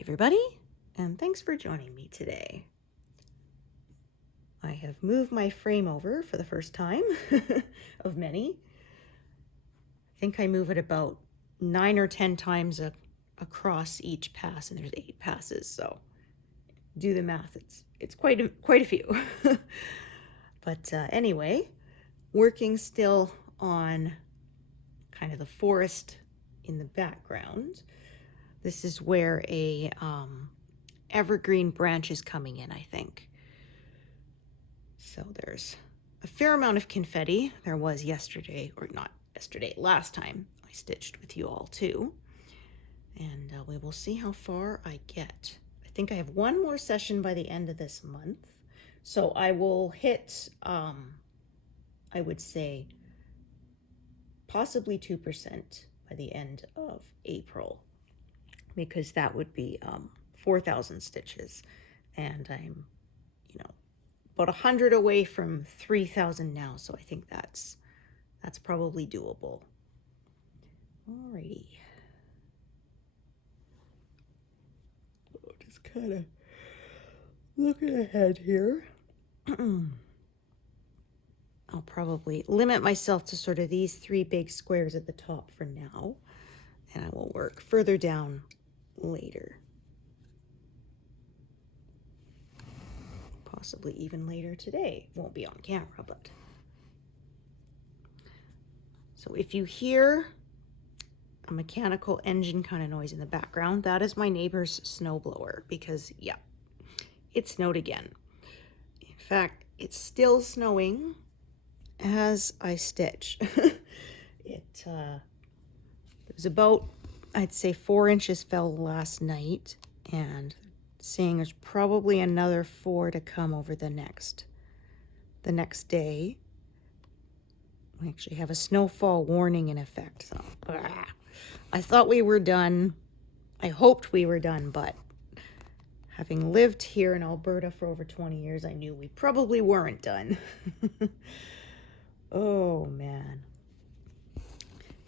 everybody, and thanks for joining me today. I have moved my frame over for the first time of many. I think I move it about 9 or 10 times across each pass, and there's 8 passes, so do the math. It's quite a few. But anyway, working still on kind of the forest in the background. This is where a evergreen branch is coming in, I think. So there's a fair amount of confetti. There was yesterday, or not yesterday, last time I stitched with you all too. And we will see how far I get. I think I have one more session by the end of this month. So I will hit, I would say, possibly 2% by the end of April, because that would be 4,000 stitches, and I'm, about 100 away from 3,000 now, so I think that's probably doable. Alrighty. Just kind of looking ahead here. I'll probably limit myself to sort of these 3 big squares at the top for now, and I will work further down later. Possibly even later today. Won't be on camera, but. So if you hear a mechanical engine kind of noise in the background, that is my neighbor's snowblower, because yeah, it snowed again. In fact, it's still snowing as I stitch. It was about, I'd say 4 inches fell last night, and seeing there's probably another 4 to come over the next day. We actually have a snowfall warning in effect. So I thought we were done. I hoped we were done, but having lived here in Alberta for over 20 years, I knew we probably weren't done. Oh man.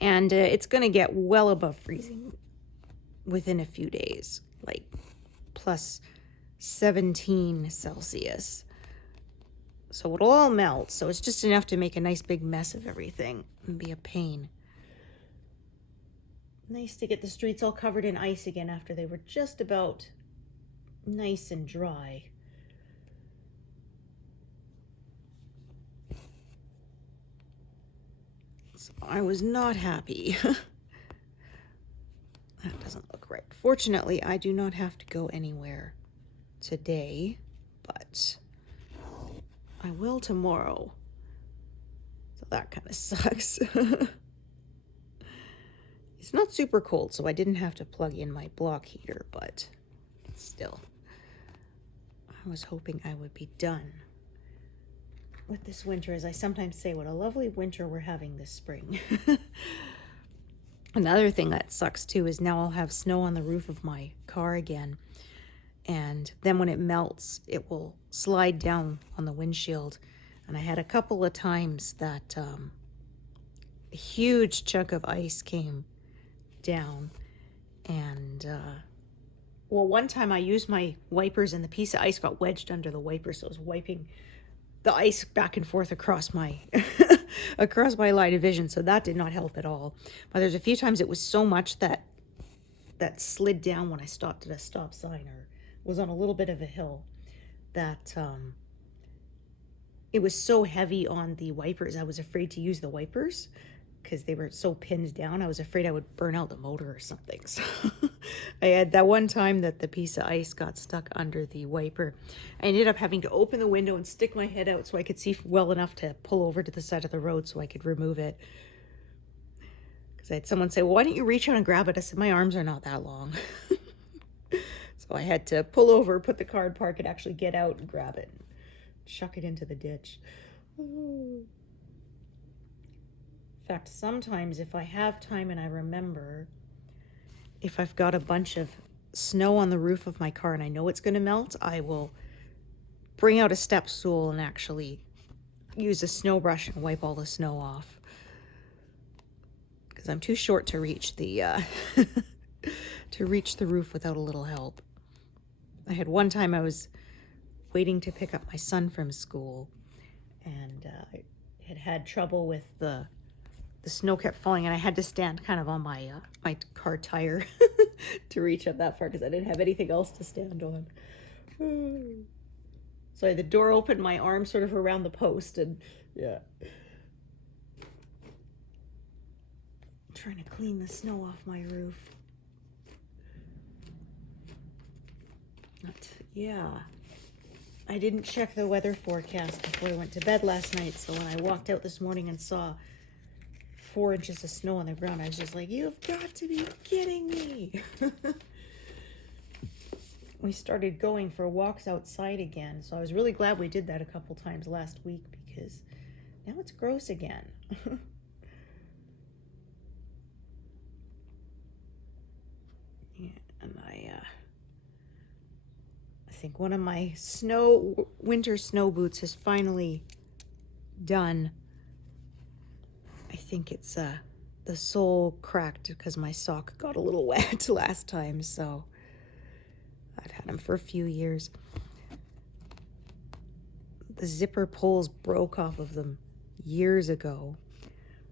And it's going to get well above freezing within a few days, like plus 17 Celsius. So it'll all melt, so it's just enough to make a nice big mess of everything and be a pain. Nice to get the streets all covered in ice again after they were just about nice and dry. So I was not happy. That doesn't look right. Fortunately, I do not have to go anywhere today, but I will tomorrow. So that kind of sucks. It's not super cold, so I didn't have to plug in my block heater, but still, I was hoping I would be done with this winter. As I sometimes say, what a lovely winter we're having this spring. Another thing that sucks too is now I'll have snow on the roof of my car again, and then when it melts it will slide down on the windshield. And I had a couple of times that a huge chunk of ice came down, and well, one time I used my wipers and the piece of ice got wedged under the wiper, so I was wiping the ice back and forth across my across my line of vision, so that did not help at all. But there's a few times it was so much that slid down when I stopped at a stop sign or was on a little bit of a hill, that it was so heavy on the wipers, I was afraid to use the wipers because they were so pinned down. I was afraid I would burn out the motor or something. So I had that one time that the piece of ice got stuck under the wiper. I ended up having to open the window and stick my head out so I could see well enough to pull over to the side of the road so I could remove it. Because I had someone say, well, why don't you reach out and grab it? I said, my arms are not that long. So I had to pull over, put the car in park, and actually get out and grab it and chuck it into the ditch. Oh. In fact, sometimes if I have time and I remember, if I've got a bunch of snow on the roof of my car and I know it's going to melt, I will bring out a step stool and actually use a snow brush and wipe all the snow off. Because I'm too short to reach the to reach the roof without a little help. I had one time I was waiting to pick up my son from school, and I had trouble with the snow kept falling, and I had to stand kind of on my my car tire to reach up that far because I didn't have anything else to stand on. So I had the door open, my arm sort of around the post, and yeah. I'm trying to clean the snow off my roof. Yeah. I didn't check the weather forecast before I went to bed last night, so when I walked out this morning and saw 4 inches of snow on the ground, I was just like, you've got to be kidding me. We started going for walks outside again, so I was really glad we did that a couple times last week because now it's gross again. Yeah, and I think one of my winter snow boots is finally done. I think it's the sole cracked because my sock got a little wet last time, so I've had them for a few years. The zipper pulls broke off of them years ago.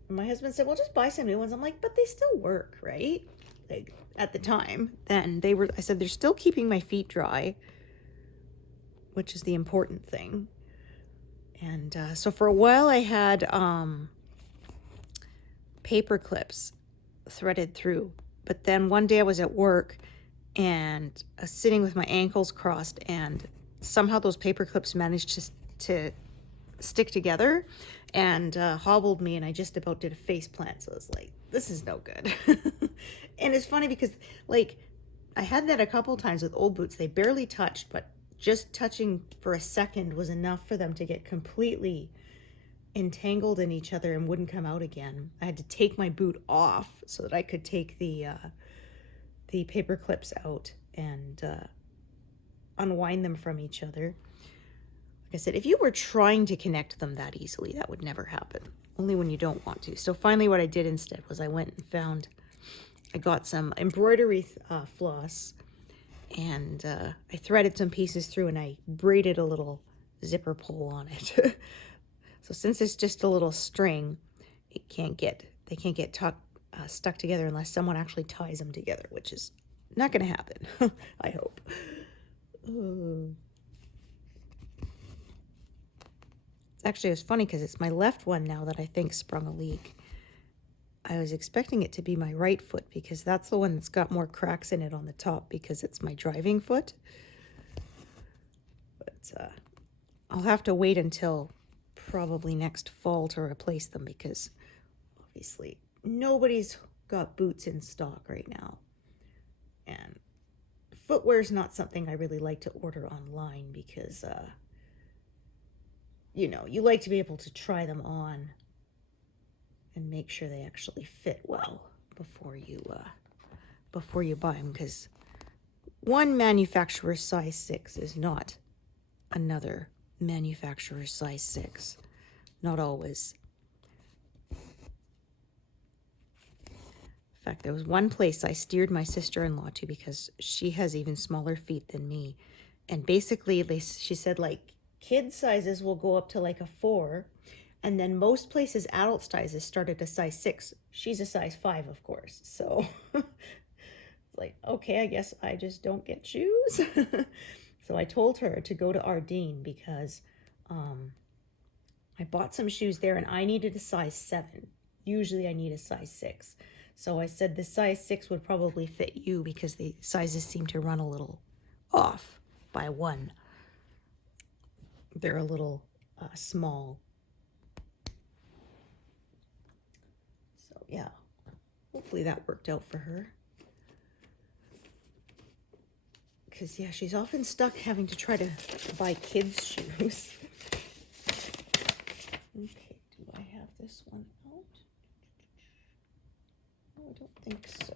And my husband said, well, just buy some new ones. I'm like, but they still work, right? Like at the time, then I said, they're still keeping my feet dry, which is the important thing. And so for a while I had paper clips threaded through. But then one day I was at work and sitting with my ankles crossed, and somehow those paper clips managed to stick together and hobbled me, and I just about did a face plant. So I was like, this is no good. And it's funny because, like, I had that a couple times with old boots. They barely touched, but just touching for a second was enough for them to get completely entangled in each other and wouldn't come out again. I had to take my boot off so that I could take the paper clips out and unwind them from each other. Like I said, if you were trying to connect them that easily, that would never happen. Only when you don't want to. So finally what I did instead was I went and I got some embroidery floss, and I threaded some pieces through and I braided a little zipper pull on it. So since it's just a little string, they can't get stuck together unless someone actually ties them together, which is not going to happen. I hope. Actually, it was funny because it's my left one now that I think sprung a leak. I was expecting it to be my right foot because that's the one that's got more cracks in it on the top because it's my driving foot. But I'll have to wait until probably next fall to replace them because obviously nobody's got boots in stock right now. And footwear is not something I really like to order online because, you know, you like to be able to try them on and make sure they actually fit well before you buy them, because one manufacturer's size 6 is not another manufacturer's size 6. Not always. In fact, there was one place I steered my sister-in-law to because she has even smaller feet than me. And basically, she said, like, kid sizes will go up to like a 4. And then most places, adult sizes start at a size 6. She's a size 5, of course. So it's like, okay, I guess I just don't get shoes. So I told her to go to Ardeen because I bought some shoes there and I needed a size 7. Usually I need a size 6. So I said the size 6 would probably fit you because the sizes seem to run a little off by 1. They're a little small. So yeah, hopefully that worked out for her. Because yeah, she's often stuck having to try to buy kids' shoes. Okay, do I have this one out? No, I don't think so.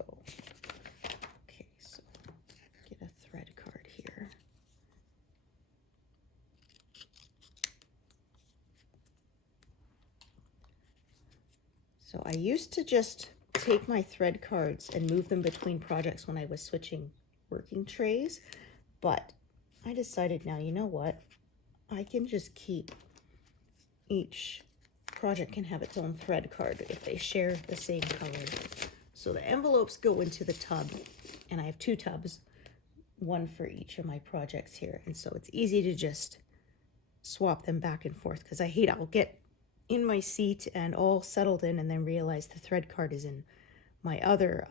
Okay, so get a thread card here. So I used to just take my thread cards and move them between projects when I was switching working trays, but I decided now, you know what? I can just keep each project can have its own thread card if they share the same color. So the envelopes go into the tub, and I have 2 tubs, one for each of my projects here. And so it's easy to just swap them back and forth, because I'll get in my seat and all settled in and then realize the thread card is in my other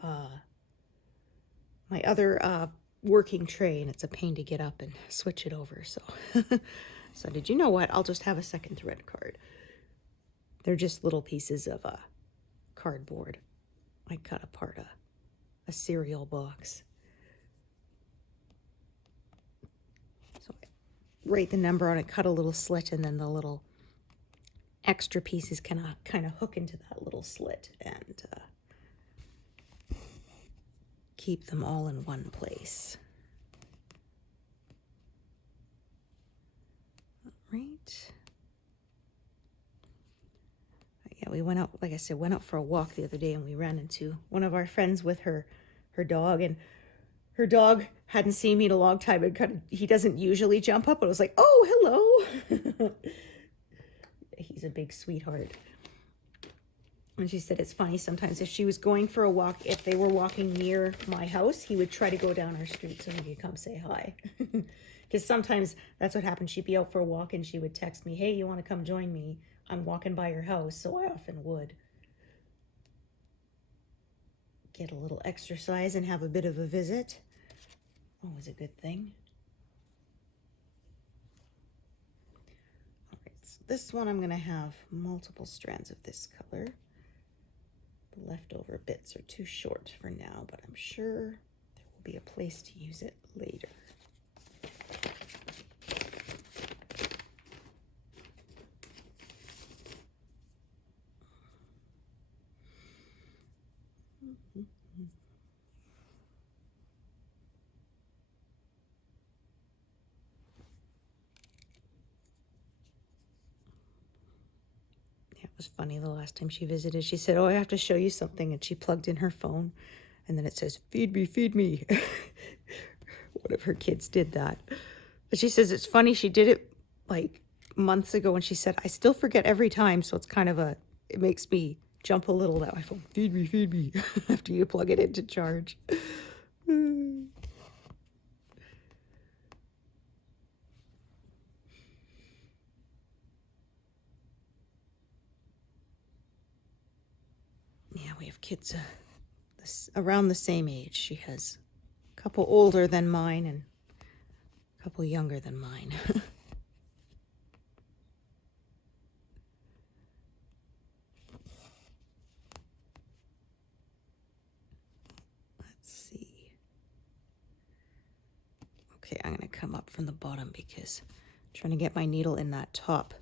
working tray, and it's a pain to get up and switch it over. So so did you know what? I'll just have a second thread card. They're just little pieces of cardboard. I cut apart a cereal box. So I write the number on it, cut a little slit, and then the little extra pieces kind of hook into that little slit and keep them all in one place. All right. Yeah, we went out, like I said, went out for a walk the other day, and we ran into one of our friends with her dog, and her dog hadn't seen me in a long time, and he doesn't usually jump up, but I was like, oh, hello. He's a big sweetheart. And she said it's funny sometimes if she was going for a walk, if they were walking near my house, he would try to go down our street so he could come say hi. Because sometimes that's what happened. She'd be out for a walk and she would text me, hey, you want to come join me? I'm walking by your house. So I often would get a little exercise and have a bit of a visit. Always a good thing. All right, so this one I'm going to have multiple strands of this color. The leftover bits are too short for now, but I'm sure there will be a place to use it later. It was funny the last time she visited. She said, oh, I have to show you something. And she plugged in her phone, and then it says, feed me, feed me. One of her kids did that. But she says it's funny. She did it like months ago, and she said, I still forget every time. So it's kind of it makes me jump a little that my phone, feed me, after you plug it into charge. Yeah, we have kids around the same age. She has a couple older than mine and a couple younger than mine. Let's see. Okay, I'm going to come up from the bottom because I'm trying to get my needle in that top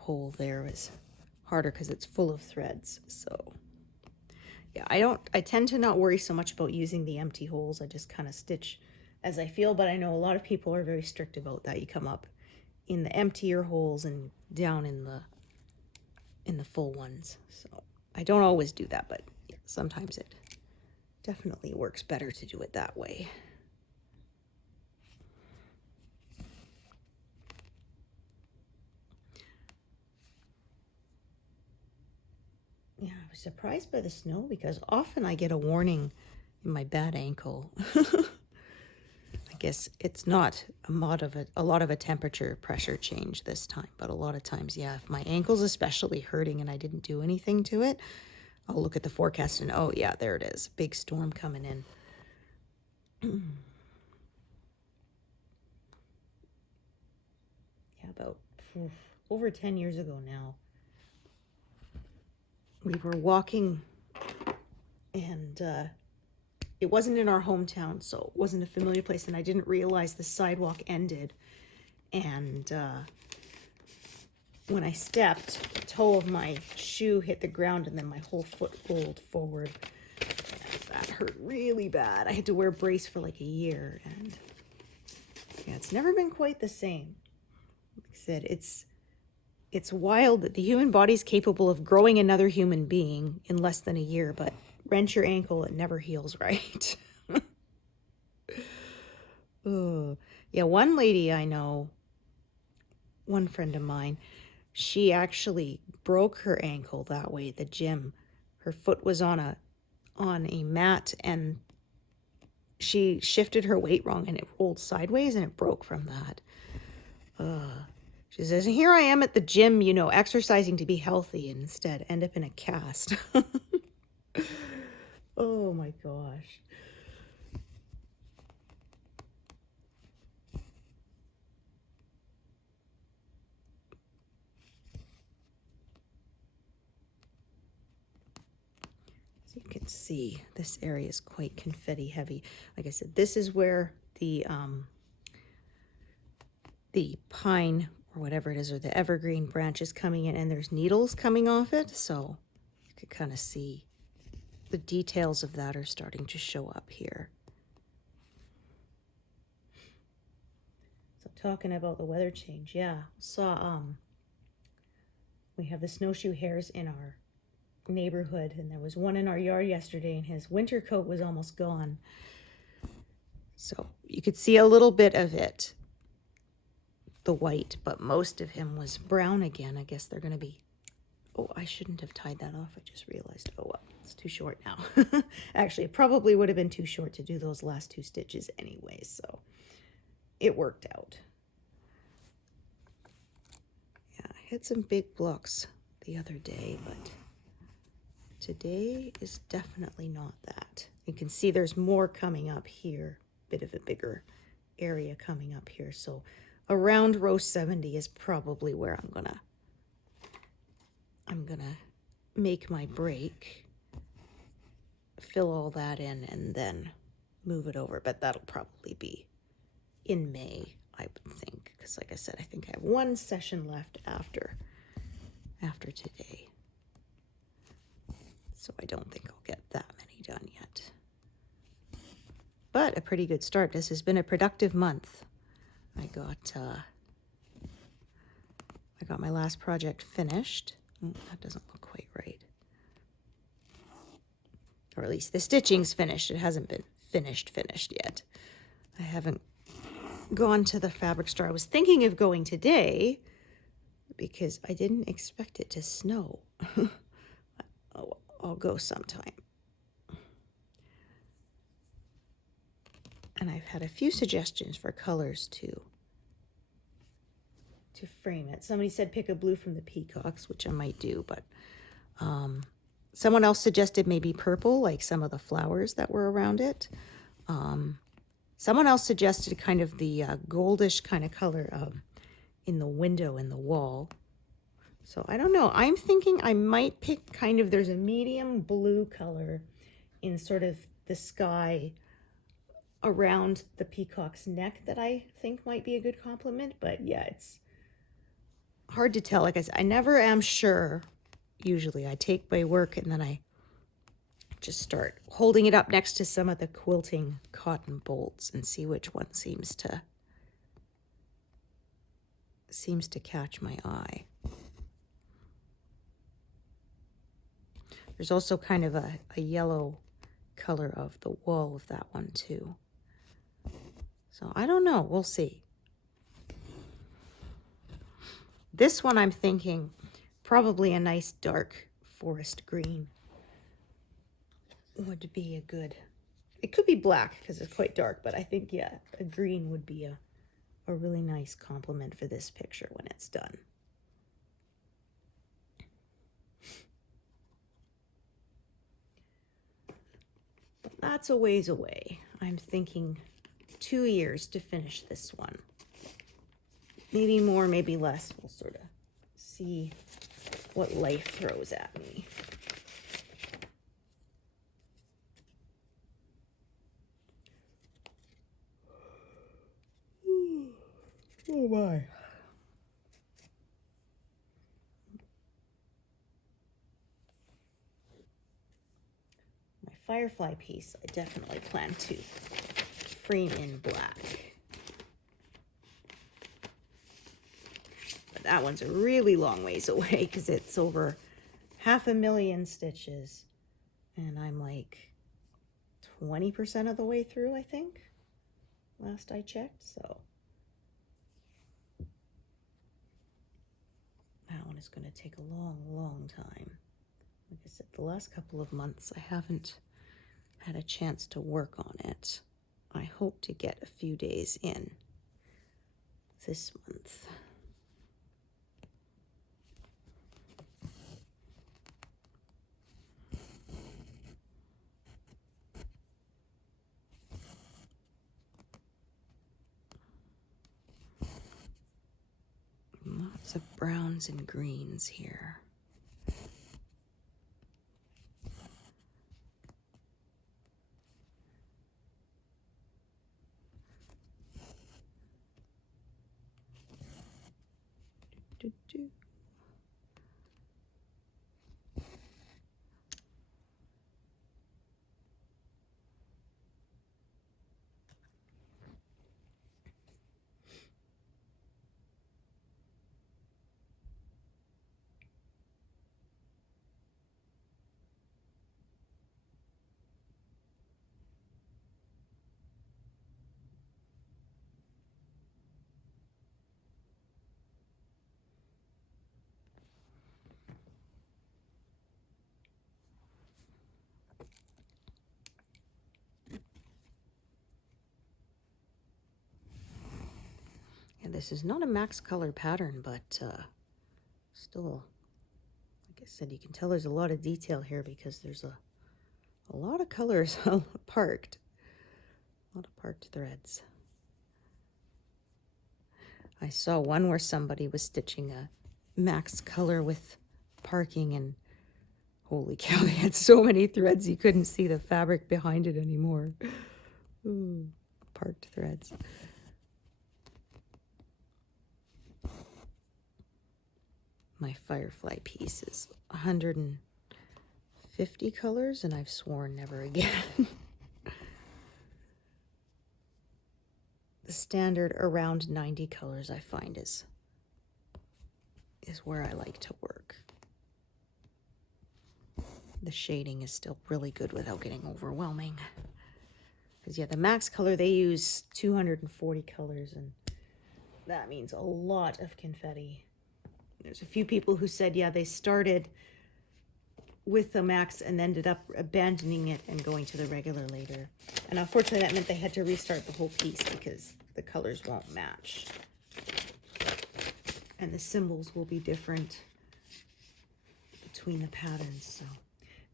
hole there is harder because it's full of threads. So yeah, I tend to not worry so much about using the empty holes. I just kind of stitch as I feel, but I know a lot of people are very strict about that. You come up in the emptier holes and down in the full ones. So I don't always do that, but sometimes it definitely works better to do it that way. Yeah, I was surprised by the snow because often I get a warning in my bad ankle. I guess it's not a lot of a temperature pressure change this time, but a lot of times, yeah, if my ankle's especially hurting and I didn't do anything to it, I'll look at the forecast and, oh yeah, there it is. Big storm coming in. Yeah, about over 10 years ago now. We were walking, and it wasn't in our hometown, so it wasn't a familiar place, and I didn't realize the sidewalk ended. And when I stepped, the toe of my shoe hit the ground, and then my whole foot rolled forward. And that hurt really bad. I had to wear a brace for like a year, and yeah, it's never been quite the same. Like I said, it's It's wild that the human body's capable of growing another human being in less than a year, but wrench your ankle, it never heals right. Ugh. Yeah, one lady I know, one friend of mine, she actually broke her ankle that way at the gym. Her foot was on a mat and she shifted her weight wrong and it rolled sideways and it broke from that. She says, here I am at the gym, you know, exercising to be healthy, and instead end up in a cast. Oh my gosh. So you can see this area is quite confetti heavy. Like I said, this is where the pine or whatever it is, or the evergreen branch is coming in, and there's needles coming off it, so you could kind of see the details of that are starting to show up here. So talking about the weather change, yeah, saw we have the snowshoe hares in our neighborhood, and there was one in our yard yesterday, and his winter coat was almost gone. So you could see a little bit of it, the white, but most of him was brown again. I guess they're going to be, oh, I shouldn't have tied that off. I just realized, oh, well, it's too short now. Actually, it probably would have been too short to do those last 2 stitches anyway, so it worked out. Yeah, I had some big blocks the other day, but today is definitely not that. You can see there's more coming up here, bit of a bigger area coming up here, so around row 70 is probably where I'm gonna make my break, fill all that in, and then move it over. But that'll probably be in May, I would think, because like I said, I think I have 1 session left after today, so I don't think I'll get that many done yet. But a pretty good start. This has been a productive month. I got my last project finished. That doesn't look quite right. Or at least the stitching's finished. It hasn't been finished yet. I haven't gone to the fabric store. I was thinking of going today because I didn't expect it to snow. Oh, I'll go sometime. And I've had a few suggestions for colors to frame it. Somebody said pick a blue from the peacocks, which I might do, but someone else suggested maybe purple, like some of the flowers that were around it. Someone else suggested kind of the goldish kind of color in the window in the wall. So I don't know. I'm thinking I might pick kind of, there's a medium blue color in sort of the sky around the peacock's neck that I think might be a good complement. But yeah, it's hard to tell. Like I said, I never am sure. Usually I take my work and then I just start holding it up next to some of the quilting cotton bolts and see which one seems to catch my eye. There's also kind of a yellow color of the wall of that one too. So I don't know, we'll see. This one I'm thinking probably a nice dark forest green would be a good, it could be black because it's quite dark, but I think, yeah, a green would be a really nice complement for this picture when it's done. But that's a ways away. I'm thinking 2 years to finish this one. Maybe more, maybe less. We'll sort of see what life throws at me. Oh my. My firefly piece, I definitely plan to frame in black. But that one's a really long ways away because it's over 500,000 stitches. And I'm like 20% of the way through, I think, last I checked. So that one is going to take a long, long time. Like I said, the last couple of months I haven't had a chance to work on it. I hope to get a few days in this month. Lots of browns and greens here. And this is not a max color pattern, but still, like I said, you can tell there's a lot of detail here because there's a lot of colors parked. A lot of parked threads. I saw one where somebody was stitching a max color with parking, and holy cow, they had so many threads you couldn't see the fabric behind it anymore. Ooh, parked threads. My firefly piece is 150 colors, and I've sworn never again. The standard around 90 colors I find is where I like to work. The shading is still really good without getting overwhelming. Because yeah, the max color, they use 240 colors, and that means a lot of confetti. There's a few people who said, yeah, they started with the max and ended up abandoning it and going to the regular later. And unfortunately, that meant they had to restart the whole piece because the colors won't match. And the symbols will be different between the patterns. So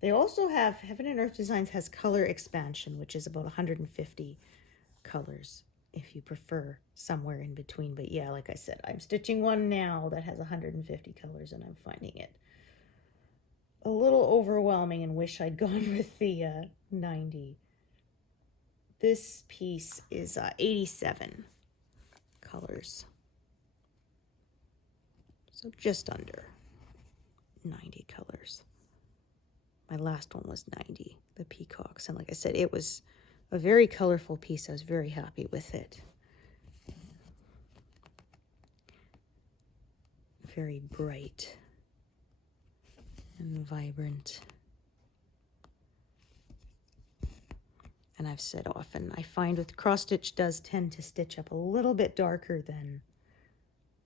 they also have, Heaven and Earth Designs has color expansion, which is about 150 colors if you prefer somewhere in between. But yeah, like I said, I'm stitching one now that has 150 colors, and I'm finding it a little overwhelming and wish I'd gone with the 90. This piece is 87 colors. So just under 90 colors. My last one was 90, the peacocks. And like I said, it was a very colorful piece. I was very happy with it. Very bright and vibrant. And I've said often, I find with cross stitch does tend to stitch up a little bit darker than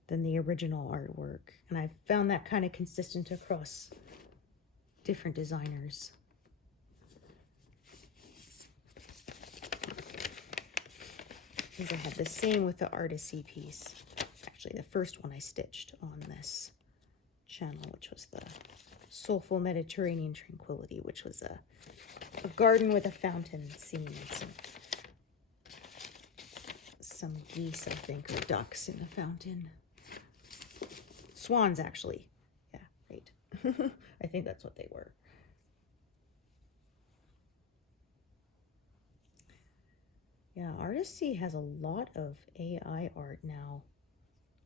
the original artwork. And I've found that kind of consistent across different designers. Because I had the same with the Artisy piece. Actually, the first one I stitched on this channel, which was the Soulful Mediterranean Tranquility, which was a garden with a fountain scene with some geese, I think, or ducks in the fountain. Swans, actually. Yeah, right. I think that's what they were. Yeah, Artisy has a lot of AI art now.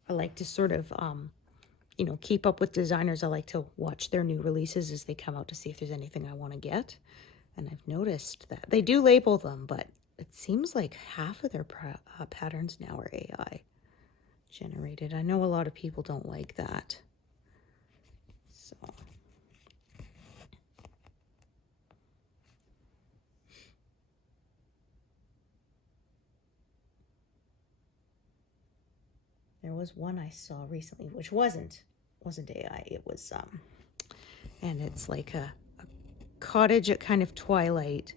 I like to sort of, you know, keep up with designers. I like to watch their new releases as they come out to see if there's anything I want to get. And I've noticed that they do label them, but it seems like half of their patterns now are AI generated. I know a lot of people don't like that. So there was one I saw recently, which wasn't AI. It was and it's like a cottage at kind of twilight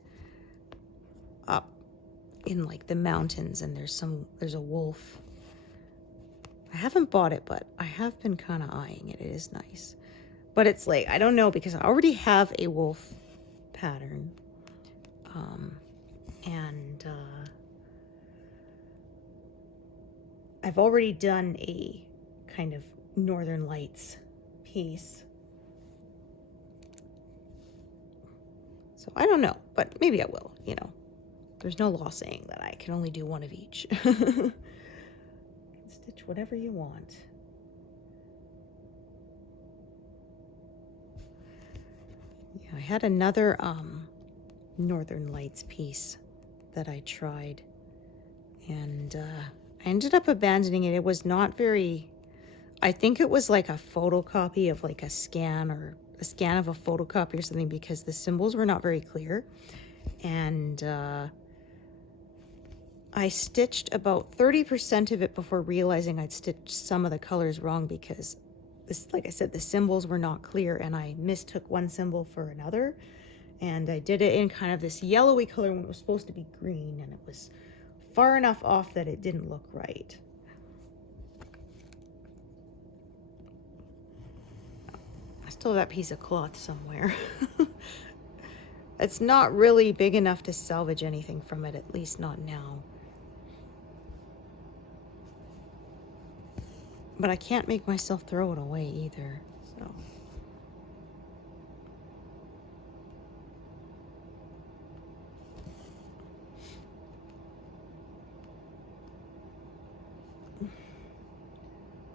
up in like the mountains, and there's a wolf. I haven't bought it, but I have been kind of eyeing it. It is nice. But it's like, I don't know, because I already have a wolf pattern. And I've already done a kind of Northern Lights piece. So I don't know, but maybe I will, you know. There's no law saying that I can only do one of each. Stitch whatever you want. Yeah, I had another Northern Lights piece that I tried, and I ended up abandoning it. It was not very, I think it was like a photocopy of like a scan, or a scan of a photocopy or something, because the symbols were not very clear. And I stitched about 30% of it before realizing I'd stitched some of the colors wrong, because this, like I said, the symbols were not clear, and I mistook one symbol for another. And I did it in kind of this yellowy color when it was supposed to be green, and it was far enough off that it didn't look right. I still have that piece of cloth somewhere. It's not really big enough to salvage anything from it, at least not now. But I can't make myself throw it away either, so.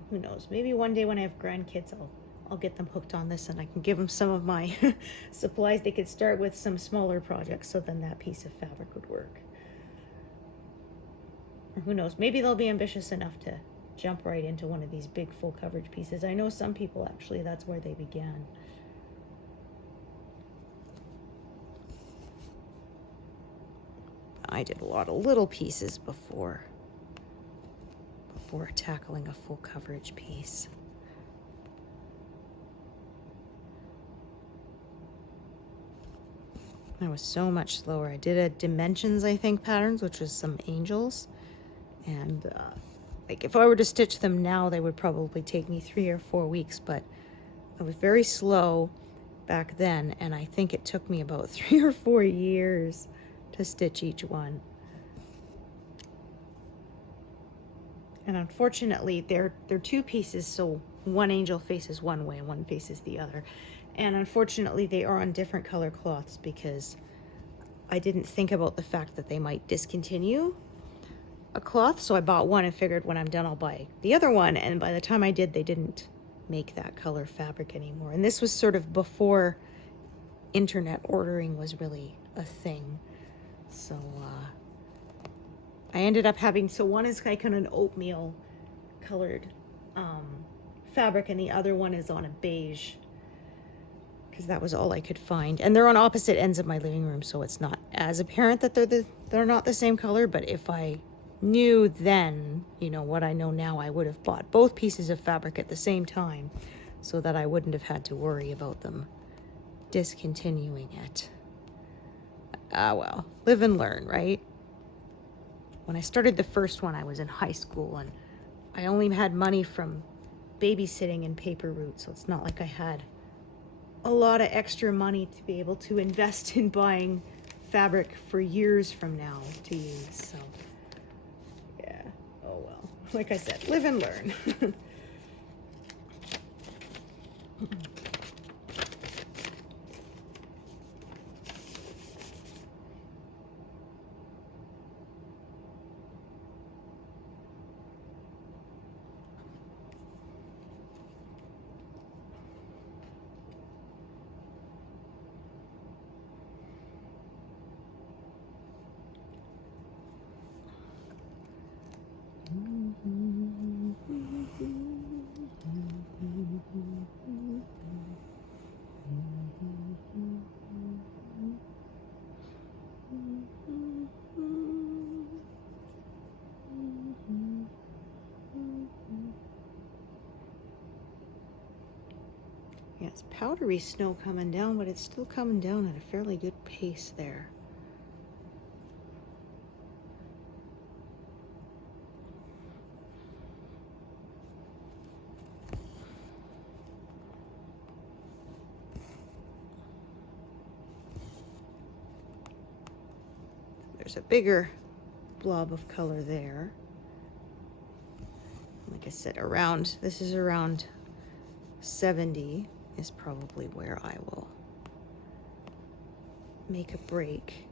Who knows? Maybe one day when I have grandkids, I'll get them hooked on this, and I can give them some of my supplies. They could start with some smaller projects, so then that piece of fabric would work. Or who knows? Maybe they'll be ambitious enough to jump right into one of these big full coverage pieces. I know some people, actually, that's where they began. I did a lot of little pieces before tackling a full coverage piece. I was so much slower. I did a dimensions, I think, patterns, which was some angels. And like if I were to stitch them now, they would probably take me 3 or 4 weeks, but I was very slow back then, and I think it took me about 3 or 4 years to stitch each one. And unfortunately, they're two pieces, so one angel faces one way and one faces the other. And unfortunately, they are on different color cloths, because I didn't think about the fact that they might discontinue a cloth. So I bought one and figured when I'm done, I'll buy the other one. And by the time I did, they didn't make that color fabric anymore. And this was sort of before internet ordering was really a thing. So I ended up having, so one is like on an oatmeal colored fabric, and the other one is on a beige, because that was all I could find. And they're on opposite ends of my living room, so it's not as apparent that they're not the same color. But if I knew then, you know, what I know now, I would have bought both pieces of fabric at the same time, so that I wouldn't have had to worry about them discontinuing it. Ah, well, live and learn, right? When I started the first one, I was in high school, and I only had money from babysitting and paper route, so it's not like I had a lot of extra money to be able to invest in buying fabric for years from now to use. So yeah, oh well, like I said, live and learn. Yeah, it's powdery snow coming down, but it's still coming down at a fairly good pace there. There's a bigger blob of color there. Like I said, this is around 70 is probably where I will make a break.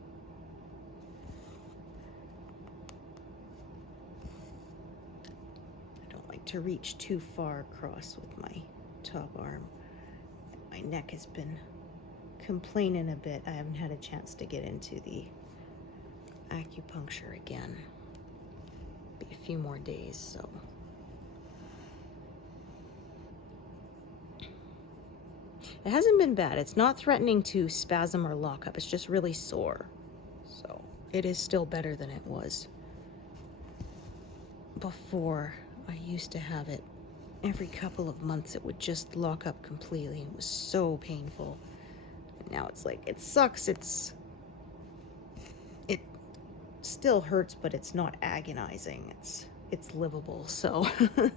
I don't like to reach too far across with my top arm. My neck has been complaining a bit. I haven't had a chance to get into the acupuncture again. Be a few more days, so. It hasn't been bad. It's not threatening to spasm or lock up. It's just really sore. So it is still better than it was before. I used to have it every couple of months. It would just lock up completely. It was so painful. And now it's like, it sucks. It still hurts, but it's not agonizing. It's livable. So it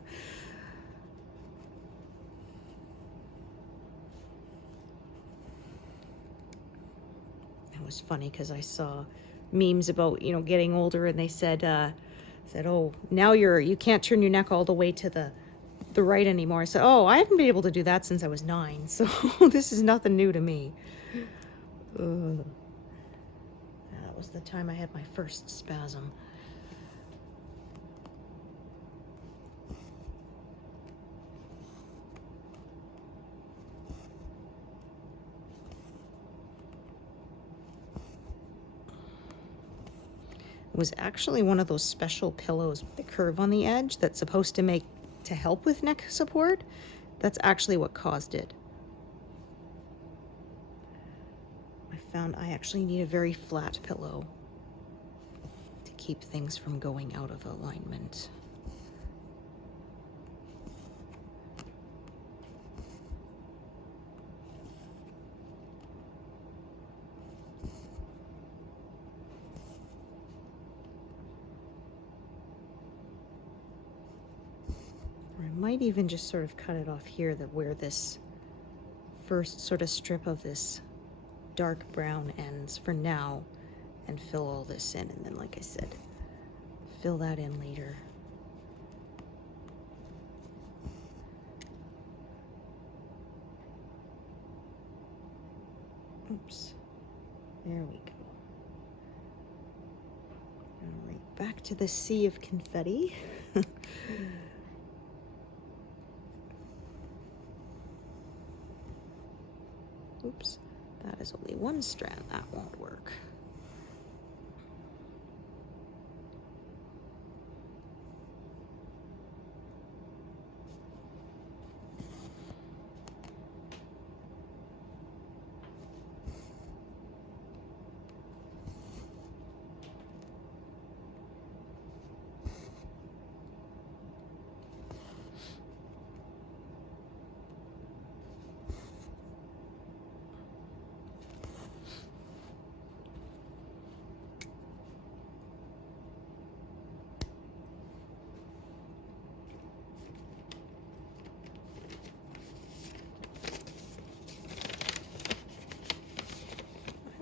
was funny because I saw memes about, you know, getting older, and they said, oh, now you can't turn your neck all the way to the right anymore. I said, oh, I haven't been able to do that since I was 9, so this is nothing new to me. That was the time I had my first spasm. It was actually one of those special pillows with the curve on the edge that's supposed to help with neck support. That's actually what caused it. I found I actually need a very flat pillow to keep things from going out of alignment. I might even just sort of cut it off here, where this first sort of strip of this dark brown ends for now, and fill all this in, and then, like I said, fill that in later. Oops. There we go. All right, back to the sea of confetti. Oops, that is only one strand. That won't work.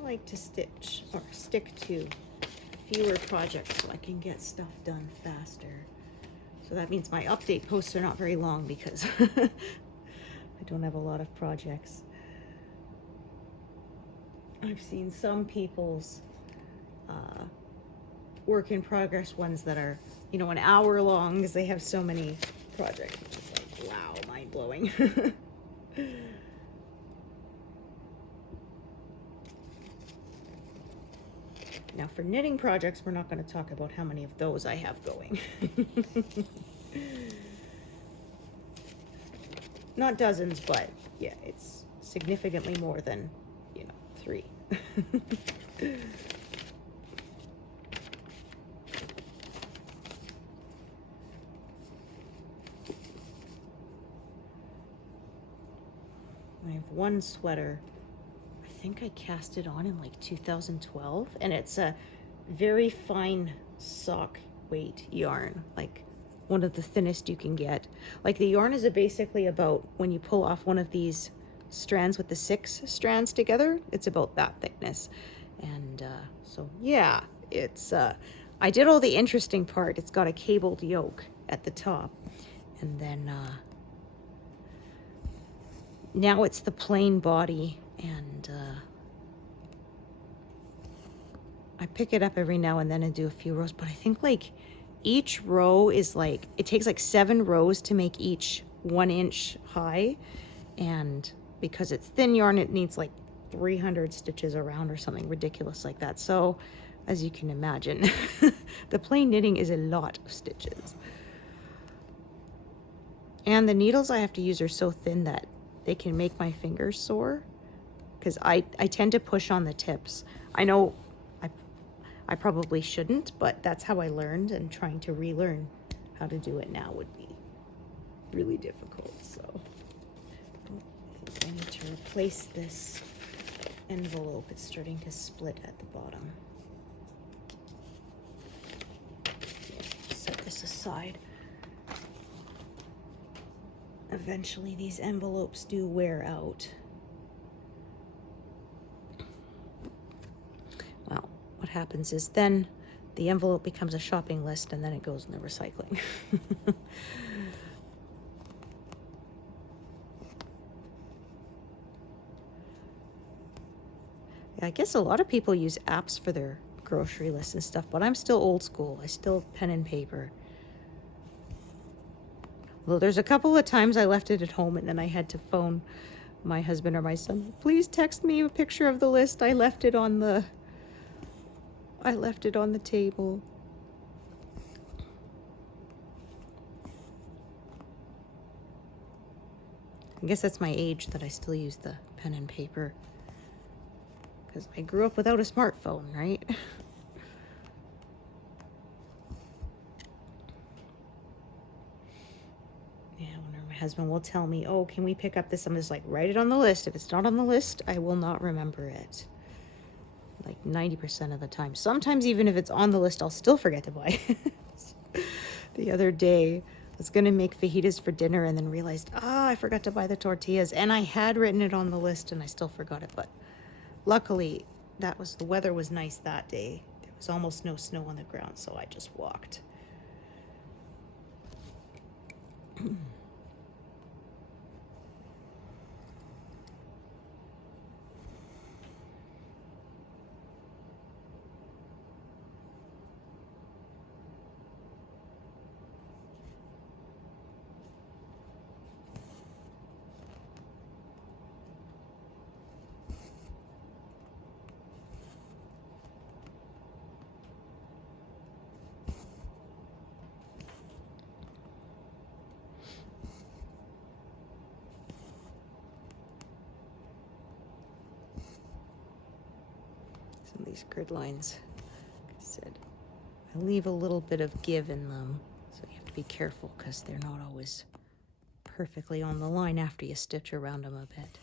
I like to stick to fewer projects so I can get stuff done faster. So that means my update posts are not very long because I don't have a lot of projects. I've seen some people's work in progress ones that are, you know, an hour long because they have so many projects, which is like, wow, mind blowing. Now for knitting projects, we're not going to talk about how many of those I have going. Not dozens, but yeah, it's significantly more than, 3. I have one sweater. I think I cast it on in like 2012, and it's a very fine sock weight yarn, like one of the thinnest you can get. Like the yarn is basically about, when you pull off one of these strands with the 6 strands together, it's about that thickness. And so yeah, it's I did all the interesting part. It's got a cabled yoke at the top, and then now it's the plain body, and I pick it up every now and then and do a few rows, but I think like each row is like, it takes like 7 rows to make each 1 inch high, and because it's thin yarn, it needs like 300 stitches around or something ridiculous like that. So as you can imagine, the plain knitting is a lot of stitches. And the needles I have to use are so thin that they can make my fingers sore, because I tend to push on the tips. I know I probably shouldn't, but that's how I learned, and trying to relearn how to do it now would be really difficult. So I need to replace this envelope. It's starting to split at the bottom. Set this aside. Eventually these envelopes do wear out. Well, what happens is then the envelope becomes a shopping list, and then it goes in the recycling. Yeah, I guess a lot of people use apps for their grocery lists and stuff, but I'm still old school. I still pen and paper. Well, there's a couple of times I left it at home, and then I had to phone my husband or my son. Please text me a picture of the list. I left it on the table. I guess that's my age that I still use the pen and paper, because I grew up without a smartphone, right? Yeah, whenever my husband will tell me, oh, can we pick up this? I'm just like, write it on the list. If it's not on the list, I will not remember it. Like 90% of the time. Sometimes even if it's on the list, I'll still forget to buy it. The other day, I was going to make fajitas for dinner and then realized, I forgot to buy the tortillas. And I had written it on the list and I still forgot it. But luckily, the weather was nice that day. There was almost no snow on the ground, so I just walked. Some of these grid lines, like I said, I leave a little bit of give in them, so you have to be careful because they're not always perfectly on the line after you stitch around them a bit.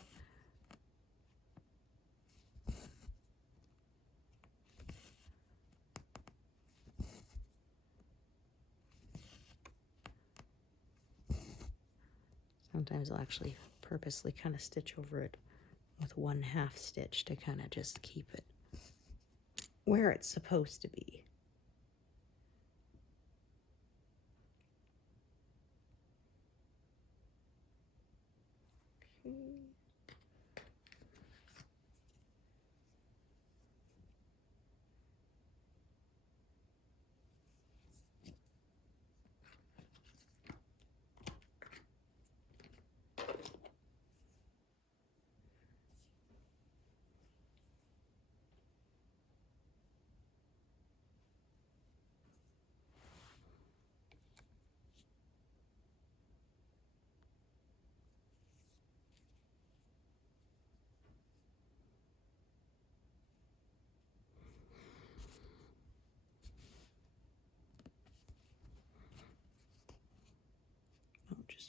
Sometimes I'll actually purposely kind of stitch over it with 1/2 stitch to kind of just keep it where it's supposed to be. Okay.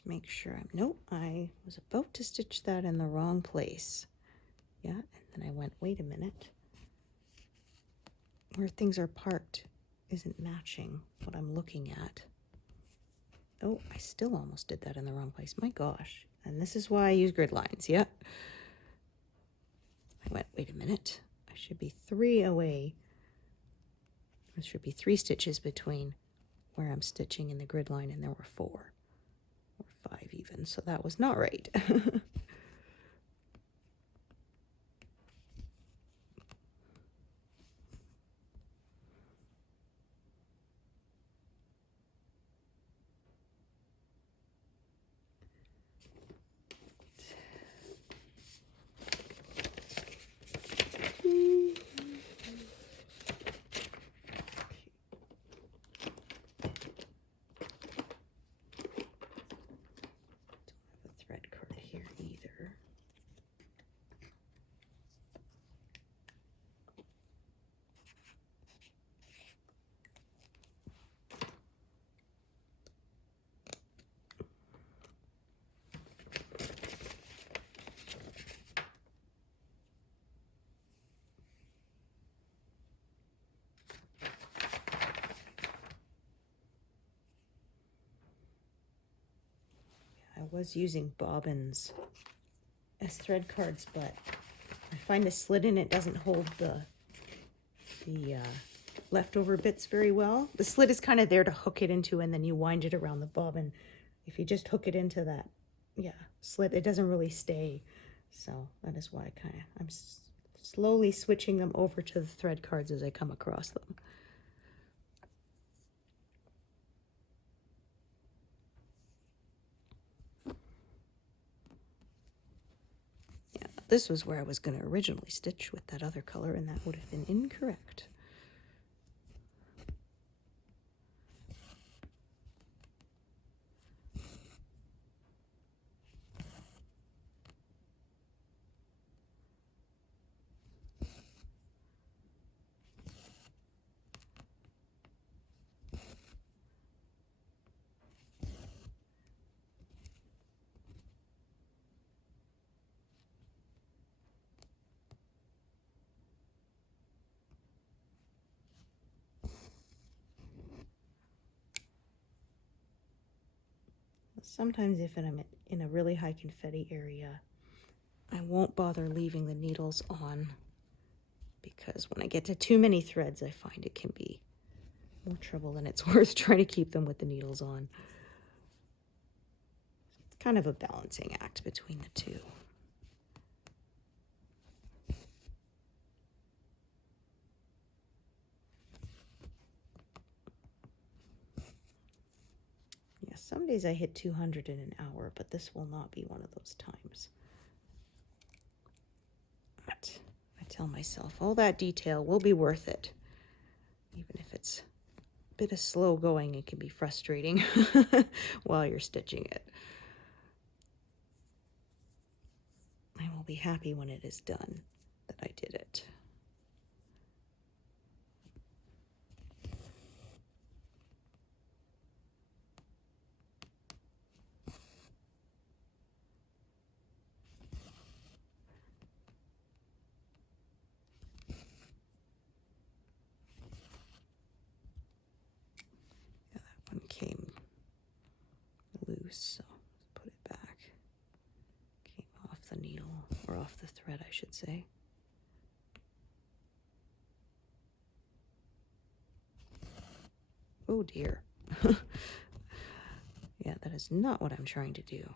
make sure nope, I was about to stitch that in the wrong place. Yeah, and then I went, wait a minute. Where things are parked isn't matching what I'm looking at. Oh, I still almost did that in the wrong place. My gosh. And this is why I use grid lines. Yeah. I went, wait a minute. I should be 3 away. There should be 3 stitches between where I'm stitching in the grid line, and there were 4 or 5 even. So that was not right. I was using bobbins as thread cards, but I find the slit in it doesn't hold the leftover bits very well. The slit is kind of there to hook it into, and then you wind it around the bobbin. If you just hook it into that, slit, it doesn't really stay. So that is why I'm slowly switching them over to the thread cards as I come across them. This was where I was going to originally stitch with that other color, and that would have been incorrect. Sometimes if I'm in a really high confetti area, I won't bother leaving the needles on, because when I get to too many threads, I find it can be more trouble than it's worth trying to keep them with the needles on. It's kind of a balancing act between the two. Some days I hit 200 in an hour, but this will not be one of those times. But I tell myself all that detail will be worth it. Even if it's a bit of slow going, it can be frustrating while you're stitching it. I will be happy when it is done that I did it. One came loose, so let's put it back. Came off the needle, or off the thread, I should say. Oh dear. Yeah, that is not what I'm trying to do.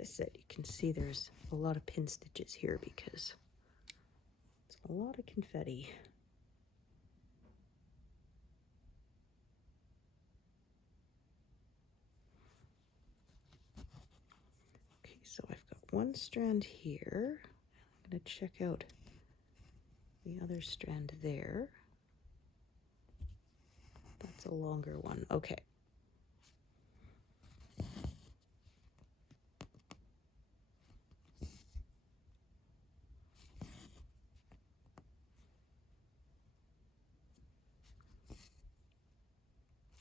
I said, you can see there's a lot of pin stitches here because it's a lot of confetti. Okay, so I've got one strand here. I'm going to check out the other strand there. That's a longer one. Okay.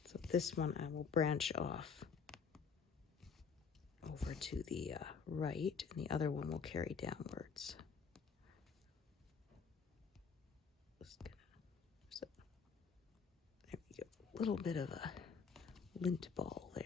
So this one I will branch off over to the right, and the other one will carry downwards. So there we go. A little bit of a lint ball there.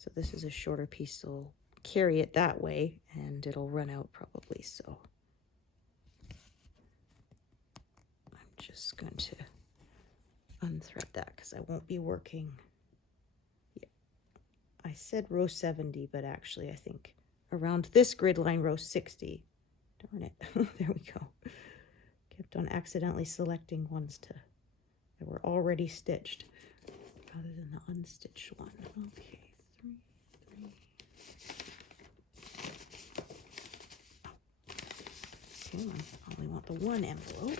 So this is a shorter piece, so carry it that way and it'll run out probably. So I'm just going to unthread that because I won't be working. Yeah. I said row 70, but actually I think around this grid line, row 60. Darn it. There we go. Kept on accidentally selecting ones that were already stitched rather than the unstitched one. Okay. Okay, I only want the one envelope.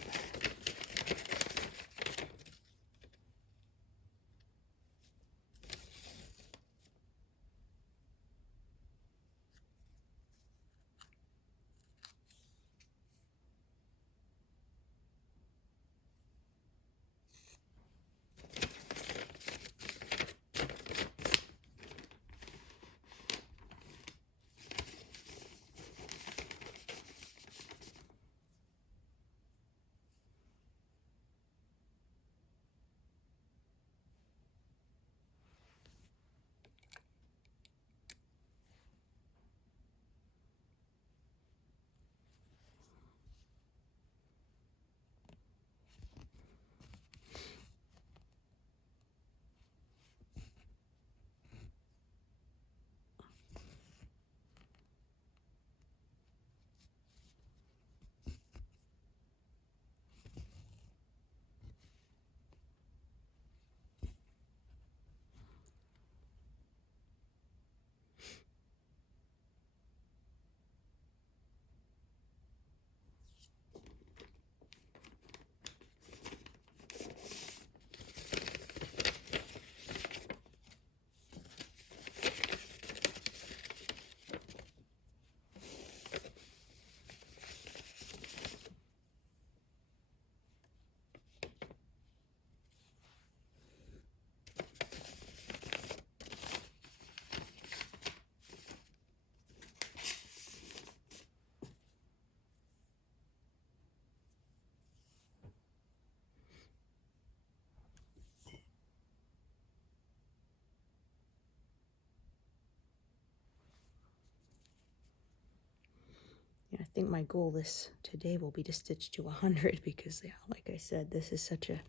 I think my goal today will be to stitch to 100 because, yeah, like I said, this is such a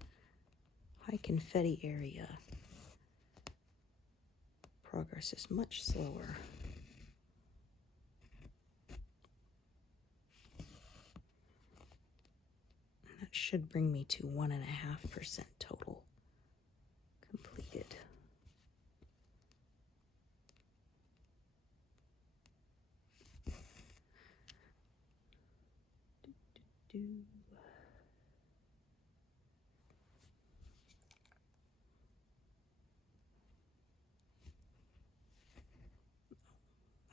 high confetti area. Progress is much slower. That should bring me to 1.5% total completed.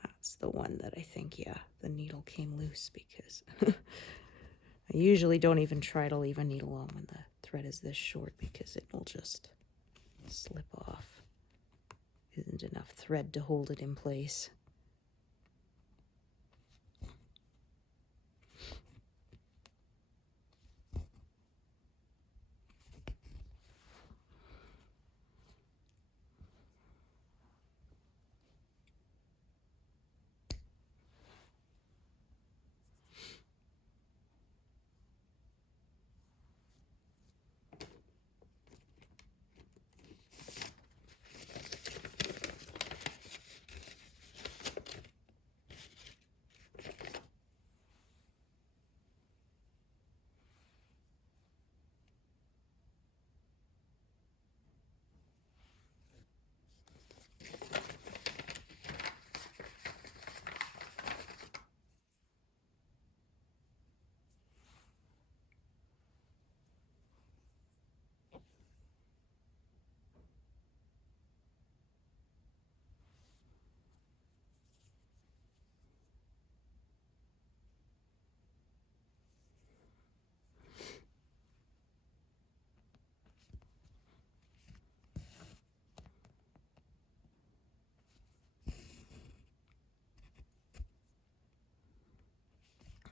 That's the one that I think, yeah, the needle came loose because I usually don't even try to leave a needle on when the thread is this short because it will just slip off. Isn't enough thread to hold it in place.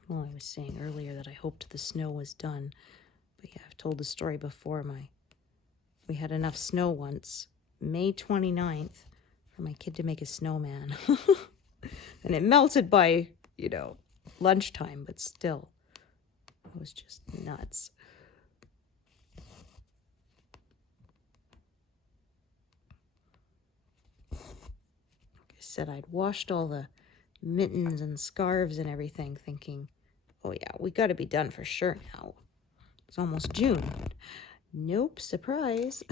Well, I was saying earlier that I hoped the snow was done. But yeah, I've told the story before. We had enough snow once, May 29th, for my kid to make a snowman. And it melted by, lunchtime, but still. It was just nuts. Like I said, I'd washed all the mittens and scarves and everything, thinking, oh yeah, we got to be done for sure now. It's almost June. Nope, surprise.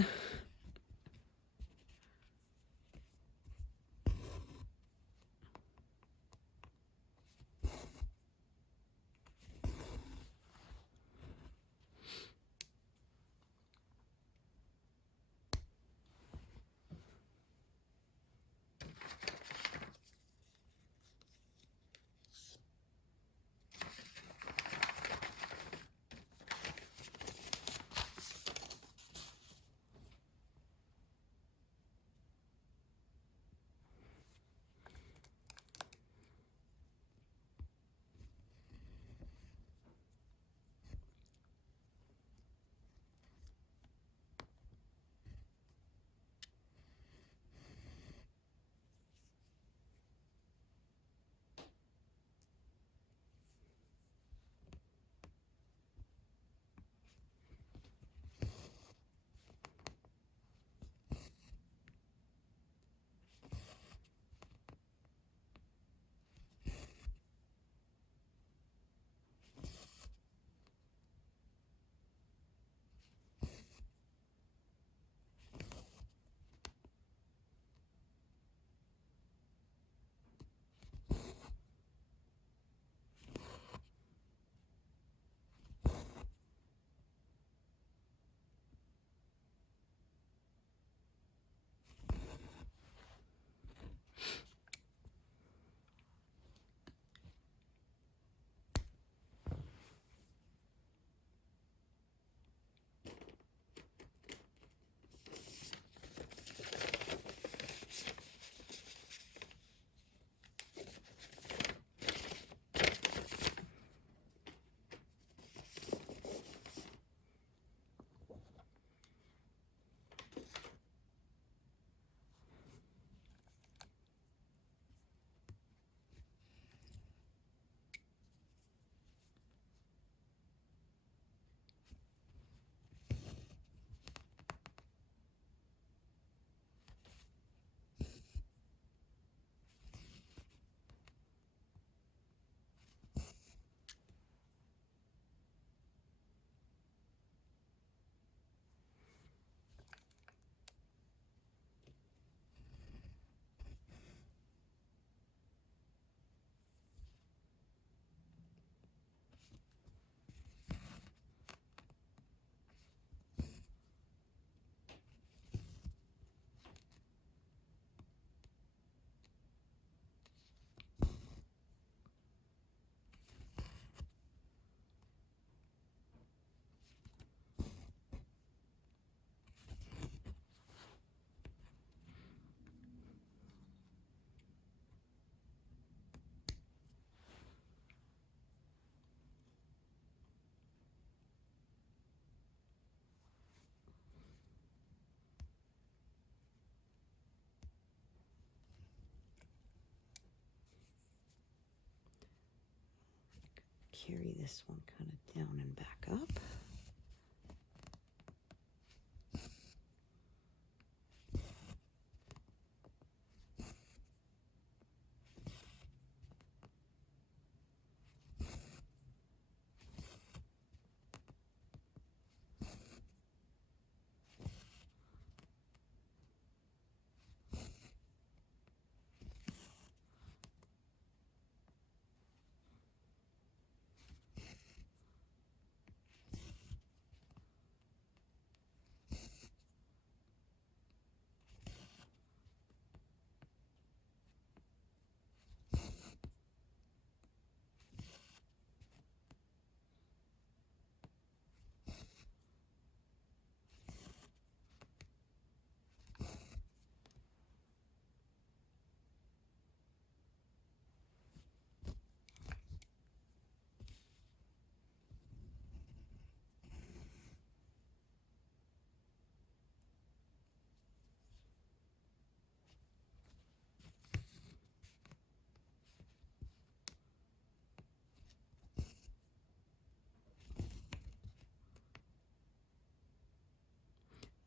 carry this one kind of down and back up.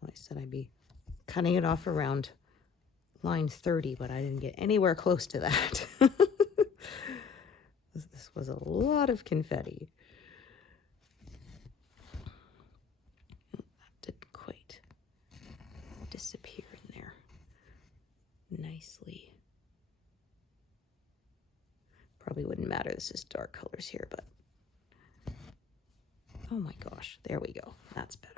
I said I'd be cutting it off around line 30, but I didn't get anywhere close to that. This was a lot of confetti. That didn't quite disappear in there nicely. Probably wouldn't matter. This is dark colors here, but oh my gosh, there we go. That's better.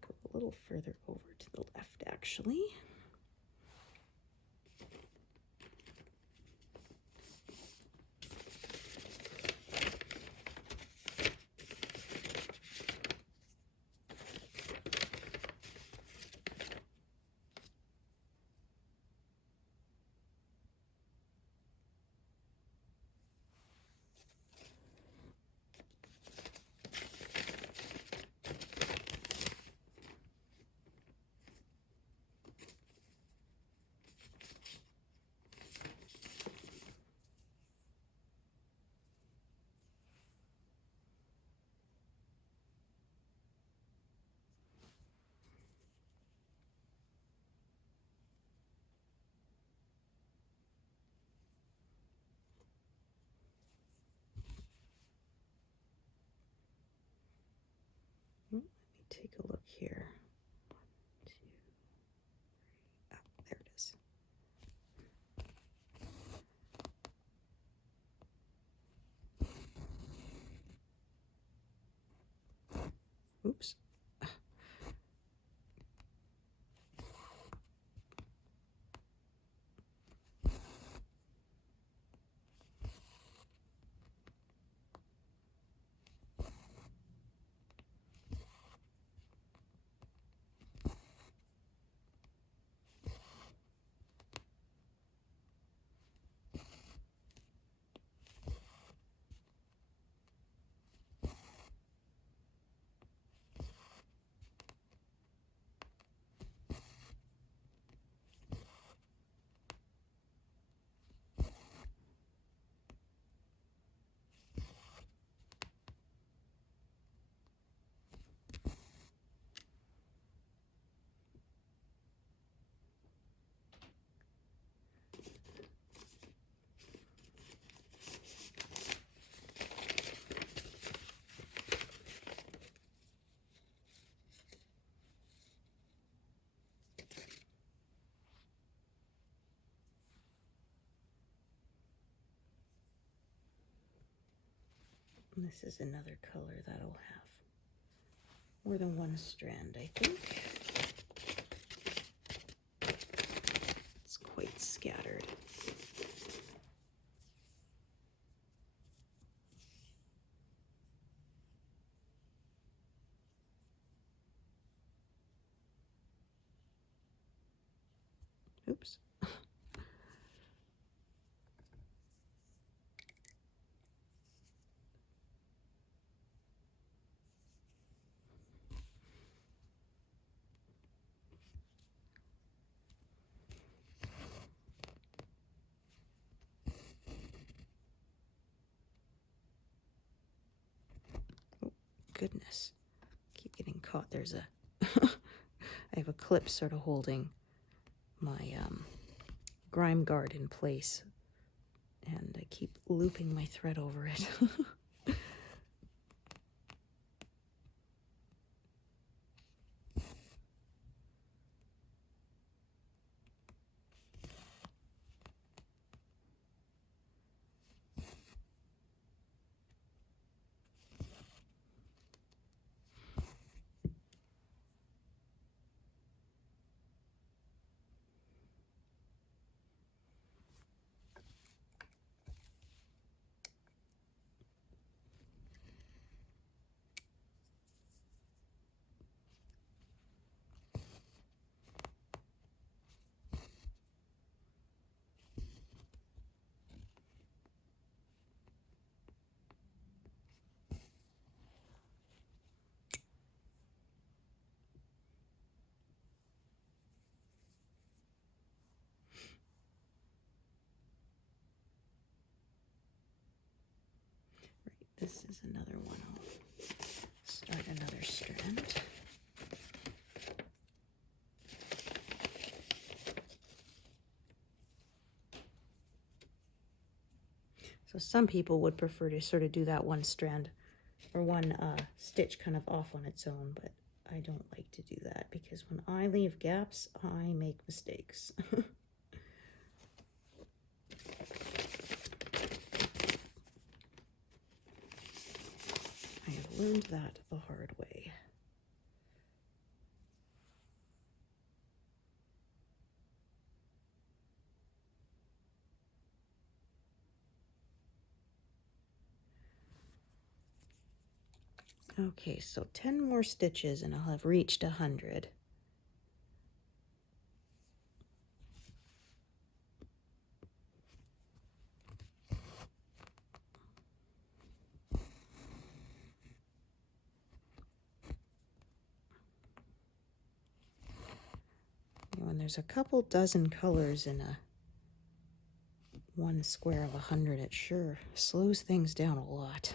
Go a little further over to the left, actually. a look here. 1, 2, 3. Oh, there it is. Oops. This is another color that'll have more than one strand, I think. It's quite scattered. Oops. Goodness, keep getting caught. There's a I have a clip sort of holding my grime guard in place, and I keep looping my thread over it. This is another one. I'll start another strand. So some people would prefer to sort of do that one strand or one stitch kind of off on its own, but I don't like to do that because when I leave gaps, I make mistakes. I have learned that the hard way. Okay, so 10 more stitches and I'll have reached 100. When there's a couple dozen colors in a one square of 100, it sure slows things down a lot.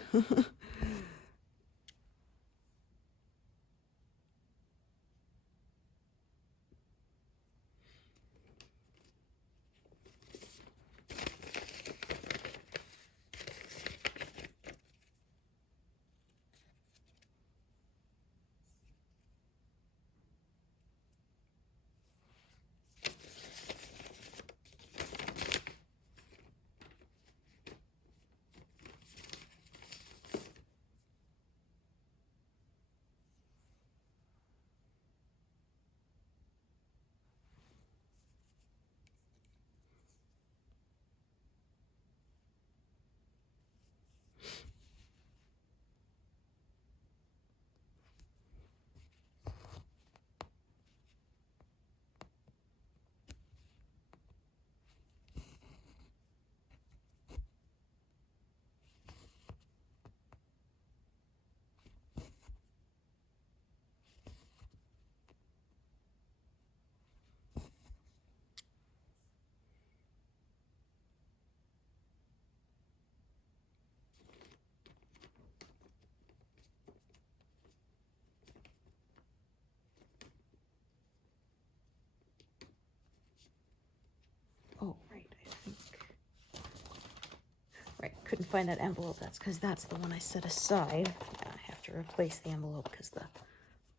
couldn't find that envelope. That's because that's the one I set aside. Yeah, I have to replace the envelope because the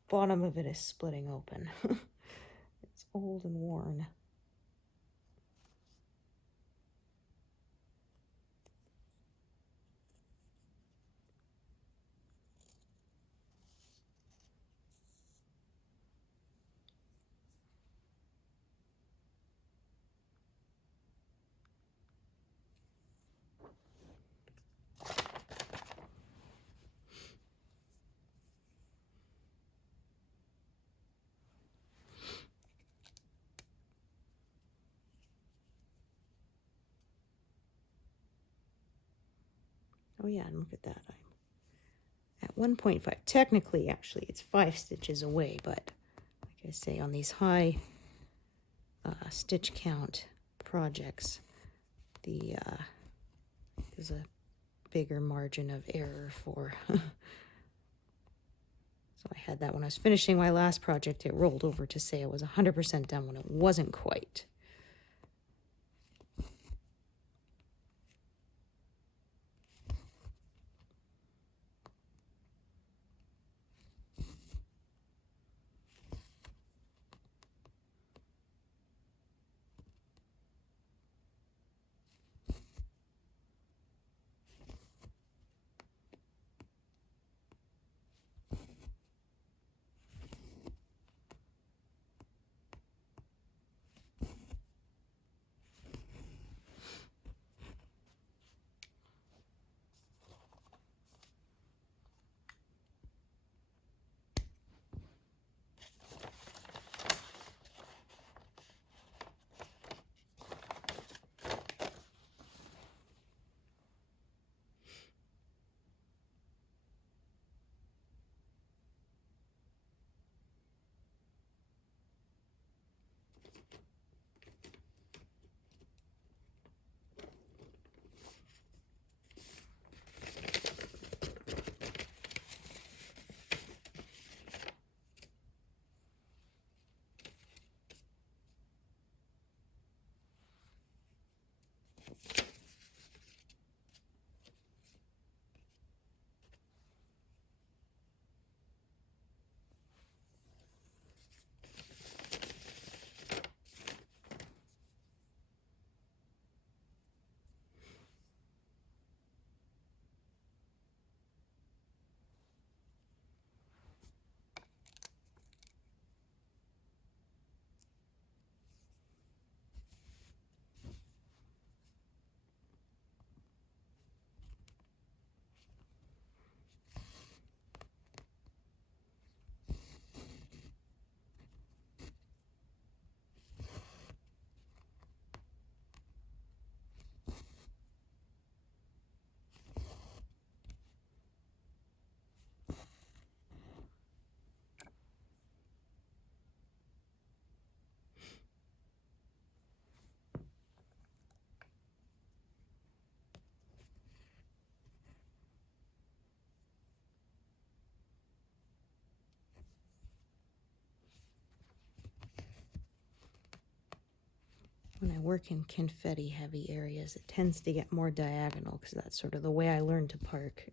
bottom of it is splitting open. It's old and worn. Oh yeah, and look at that. I'm at 1.5. Technically, actually, it's 5 stitches away, but like I say, on these high stitch count projects, there's a bigger margin of error for. So I had that when I was finishing my last project. It rolled over to say I was 100% done when it wasn't quite. When I work in confetti heavy areas, it tends to get more diagonal because that's sort of the way I learned to park.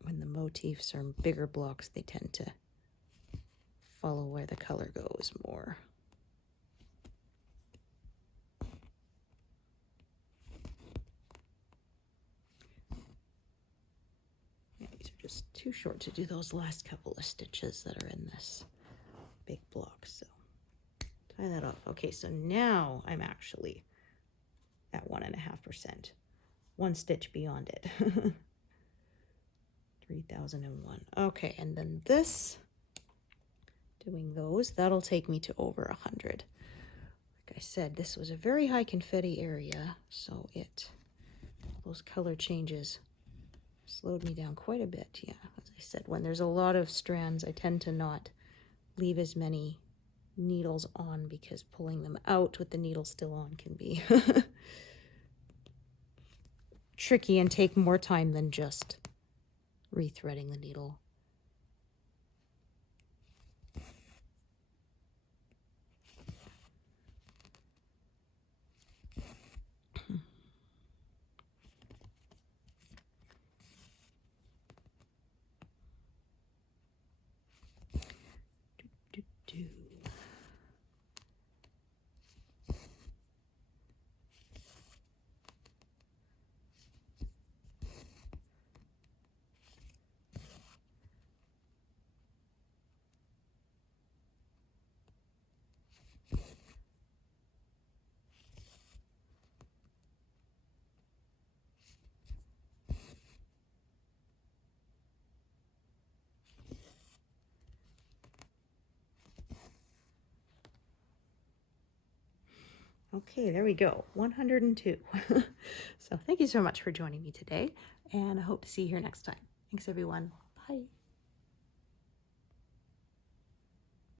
When the motifs are bigger blocks, they tend to follow where the color goes more. Yeah, these are just too short to do those last couple of stitches that are in this big block, so tie that off. Okay, so now I'm actually at 1.5%, 1 stitch beyond it. 3001. Okay, and then this, doing those, that'll take me to over 100. Like I said, this was a very high confetti area, so those color changes slowed me down quite a bit. Yeah, as I said, when there's a lot of strands, I tend to not leave as many needles on because pulling them out with the needle still on can be tricky and take more time than just rethreading the needle. Okay, there we go, 102. So thank you so much for joining me today, and I hope to see you here next time. Thanks, everyone. Bye.